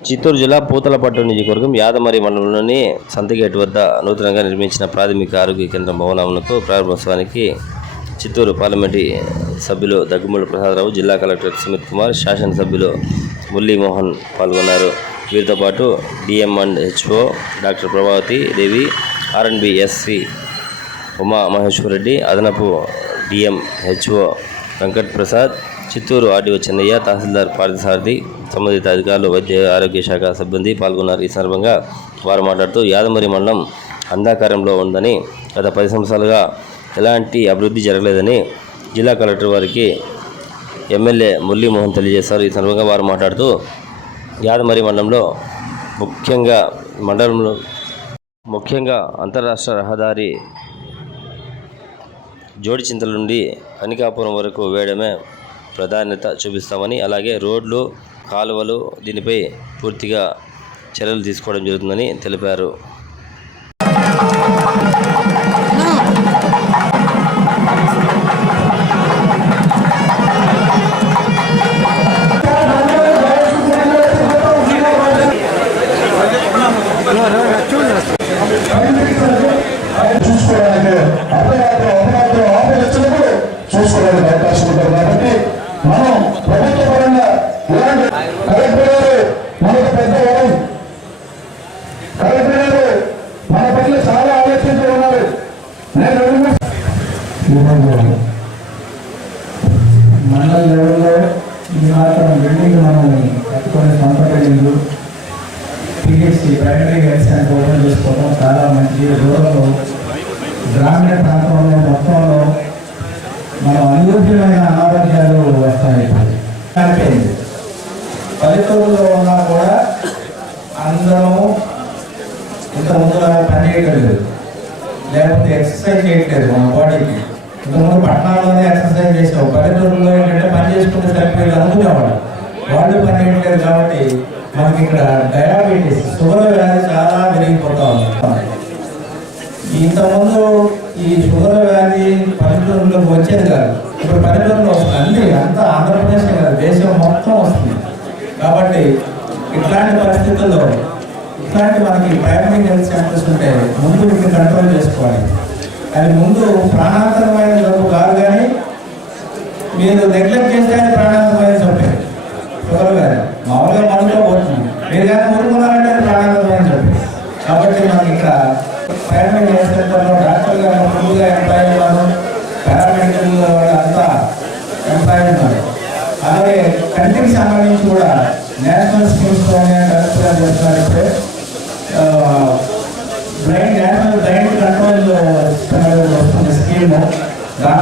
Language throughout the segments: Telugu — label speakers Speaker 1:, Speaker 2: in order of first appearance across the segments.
Speaker 1: చిత్తూరు జిల్లా పూతలపట్టు నియోజకవర్గం యాదమరి మండలంలోని సంతగేట్ వద్ద నూతనంగా నిర్మించిన ప్రాథమిక ఆరోగ్య కేంద్రం భవనమునకు ప్రారంభోత్సవానికి చిత్తూరు పార్లమెంటరీ సభ్యులు దగ్గుమూడి ప్రసాదరావు జిల్లా కలెక్టర్ సుమిత్ కుమార్ శాసనసభ్యులు మురళీమోహన్ పాల్గొన్నారు. వీరితో పాటు DM and HO doctor Prabhavathi Devi RNB SC Uma Maheswarreddy అదనపు DM HO Venkat Prasad Chittoor RDO Chennaiah tahsildar Parthasarathi సంబంధిత అధికారులు వైద్య ఆరోగ్య శాఖ సిబ్బంది పాల్గొన్నారు. ఈ సందర్భంగా వారు మాట్లాడుతూ యాదమరి మండలం అంధాకారంలో ఉందని గత పది సంవత్సరాలుగా ఎలాంటి అభివృద్ధి జరగలేదని జిల్లా కలెక్టర్ వారికి ఎమ్మెల్యే మురళీమోహన్ తెలియజేశారు. ఈ సందర్భంగా వారు మాట్లాడుతూ యాదమరి మండలంలో ముఖ్యంగా మండలంలో ముఖ్యంగా అంతరాష్ట్ర రహదారి జోడిచింతల నుండి కనికాపురం వరకు వేయడమే ప్రాధాన్యత చూపిస్తామని అలాగే రోడ్లు కాలువలు దీనిపై పూర్తిగా చర్యలు తీసుకోవడం జరుగుతుందని తెలిపారు.
Speaker 2: చూసుకో అర్ధరాత్రి అర్ధరాత్రి ఆపేలు వచ్చినప్పుడు చూసుకోవడానికి అవకాశం ఉంటుంది కాబట్టి మనం ప్రభుత్వ పరంగా ఇలాంటి కలెక్టర్ గారు మనకు పెద్ద వరం కలెక్టర్ గారు మన పట్ల చాలా ఆలోచించి ఉన్నారు నేను అడుగుతున్నా- ఈరోజు మండల లెవెల్లో ఈ మాత్రం బిల్డింగ్ మనం కట్టుకొని సొంత building PHC primary health centre open చేసుకోవడం చాలా మంచి రూరల్ గ్రామీణ ప్రాంతంలో మొత్తంలో మనం అనూహ్యమైన అనారోగ్యాలు వస్తాయి. పల్లెటూరులో ఉన్నా కూడా అందరము ఇంత పని లేకపోతే ఎక్సర్సైజ్ చేయట్లేదు మన బాడీకి ఇంతకుముందు పట్టణాల్లోనే ఎక్సర్సైజ్ చేసాం పల్లెటూరులో ఏంటంటే పని చేసుకుంటే సరిపోయేది అనుకునేవాడు వాళ్ళు పని చేయట్లేదు కాబట్టి మనకి ఇక్కడ డయాబెటీస్ షుగర్ వ్యాధి చాలా పెరిగిపోతా ఉంది. ఇంతకుముందు ఈ షుగర్ వ్యాధి పల్లెటూరులోకి వచ్చేది కాదు. ఇప్పుడు పల్లెటూరులో వస్తుంది. అన్ని అంతా ఆంధ్రప్రదేశ్ కాదు. దేశం మొత్తం వస్తుంది. కాబట్టి ఇట్లాంటి పరిస్థితుల్లో ఇట్లాంటి మనకి ప్రైమరీ హెల్త్ సెంటర్స్ ఉంటే ముందు వీటిని కంట్రోల్ చేసుకోవాలి. అది ముందు ప్రాణాంతకమైన జబ్బు కాదు కానీ మీరు నెగ్లెక్ట్ చేస్తే అది ప్రాణాంతకమైన జబ్బే. ఒకరు వ్యాధి మామూలుగా మనతో పోతుంది. మీరు కానీ మురుకున్నారంటే అది ప్రాణాంతకమైన జబ్బు. కాబట్టి మనకి ఇక్కడ ప్రైమరీ హెల్త్ సెంటర్లో డాక్టర్ గారు ఫుల్గా ఎంప్లాయ్ ఉన్నారు. పారామెడికల్ అంతా ఎంప్లాయ్ ఉన్నారు. అలాగే కంటికి సంబంధించి కూడా నేషనల్ స్కీమ్స్తోనే కరెక్ట్గా చేస్తున్నారు ఇప్పుడే బ్లైండ్ నేషనల్ బ్లైండ్ కంట్రోల్ వస్తుంది స్కీమ్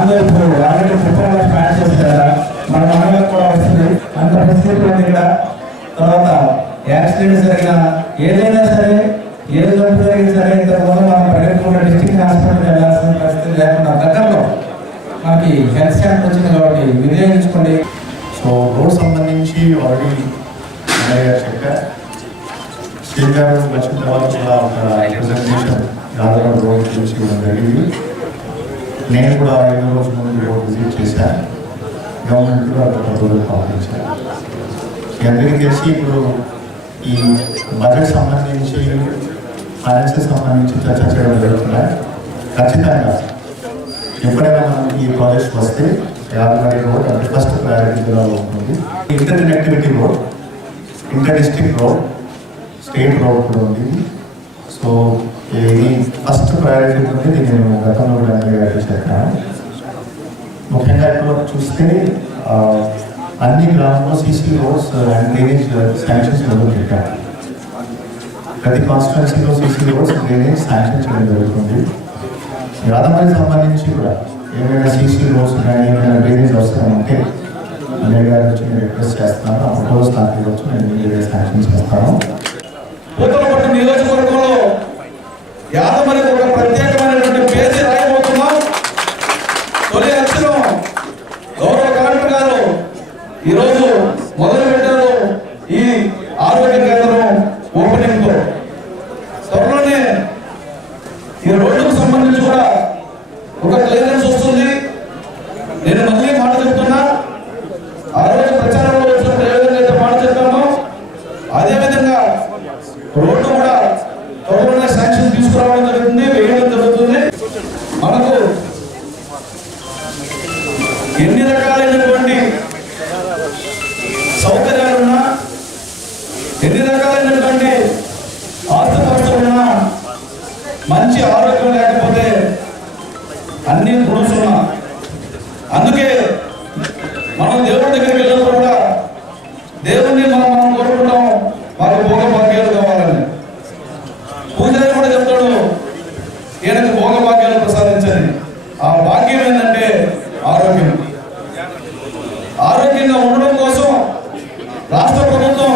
Speaker 2: దానిలో ఇప్పుడు ఆల్రెడీ ప్రిపేర్ చేస్తారా మన మండలం కూడా వస్తుంది. అంత ఫెసిలిటీ ఉంది ఇక్కడ. తర్వాత యాక్సిడెంట్ జరిగిన ఏదైనా సరే ఏ జబ్బు జరిగినా సరే ఇంతకుముందు మనం డిస్ట్రిక్ట్ హాస్పిటల్ వెళ్ళాల్సిన పరిస్థితి లేకుండా దగ్గరలో మనకి హెల్త్ వచ్చింది కాబట్టి వినియోగించుకోండి.
Speaker 3: సో రోడ్ సంబంధించి ఆల్రెడీ అన్నయ్య చెప్పారు. స్టేట్ వచ్చిన తర్వాత కూడా ఒక ప్రెజెంటేషన్ రోడ్ గురించి జరిగింది. నేను కూడా ఐదు రోజుల ముందు విజిట్ చేశాను గవర్నమెంట్ కూడా ఒక ప్రపోజల్ పంపించారు అందరికీ తెలిసి ఇప్పుడు ఈ బడ్జెట్ సంబంధించి ఫైనాన్షియల్ సంబంధించి చర్చ చేయడం జరుగుతున్నాయి ఖచ్చితంగా. ఎప్పుడైనా మనం ఈ ప్రాజెక్ట్ వస్తే యాదగిరి రోడ్ అంటే ఫస్ట్ ప్రయారిటీగా ఉంటుంది. Inter connectivity road inter district road state road కూడా ఉంది. సో ఇది ఫస్ట్ ప్రయారిటీ ఉంది ఇది నేను గతంలో కూడా అందరికీ చెప్పాను ముఖ్యంగా ఇప్పుడు చూస్తే అన్ని గ్రామంలో CC roads and drainage sanctions మొదలు పెట్టారు ప్రతి కాన్స్టిట్యున్సీలో సీసీ రోడ్స్ డ్రైనేజ్ శాంక్షన్ చేయడం జరుగుతుంది. యాదమరికి సంబంధించి కూడా ఏమైనా సీసీ రోడ్స్ కానీ ఏమైనా డ్రైనేజ్ అవసరం ఉంటే అన్నయ్య గారి నుంచి నేను రిక్వెస్ట్ చేస్తున్నాను ఆ ఫోటోస్ నాకు ఇవ్వచ్చు నేను ఇమీడియట్గా శాంక్షన్ చేస్తాను.
Speaker 2: పూతలపట్టు నియోజకవర్గంలో యాదమరికి ఒక ప్రత్యేకమైనటువంటి పేజీ రాయబోతున్నాం తొలి అక్షరం గౌరవ కలెక్టర్ గారు ఈరోజు మొదలు పెట్టారు ఈ ఆరోగ్య కేంద్రం ఓపెనింగ్తో త్వరలోనే ఈ రోడ్డుకు సంబంధించి కూడా ఒక క్లియరెన్స్ వస్తుంది నేను మళ్ళీ మాట చెప్తున్నా ఆ రోజు ప్రచారంలో వచ్చినప్పుడు ఏ విధంగా అయితే మాట చెప్పామో అదేవిధంగా
Speaker 4: అదేవిధంగా రోడ్డు కూడా త్వరలోనే శాంక్షన్ తీసుకురావడం జరుగుతుంది వేయడం జరుగుతుంది మనకు ఎన్ని రకాలైనటువంటి సౌకర్యాలున్నా ఎన్ని రకాలైనటువంటి ఆస్తుపస్తులున్నా మంచి ఆరోగ్యం లేకపోతే అన్ని పురుషున్న ఆరోగ్యంగా ఉండడం కోసం రాష్ట్ర ప్రభుత్వం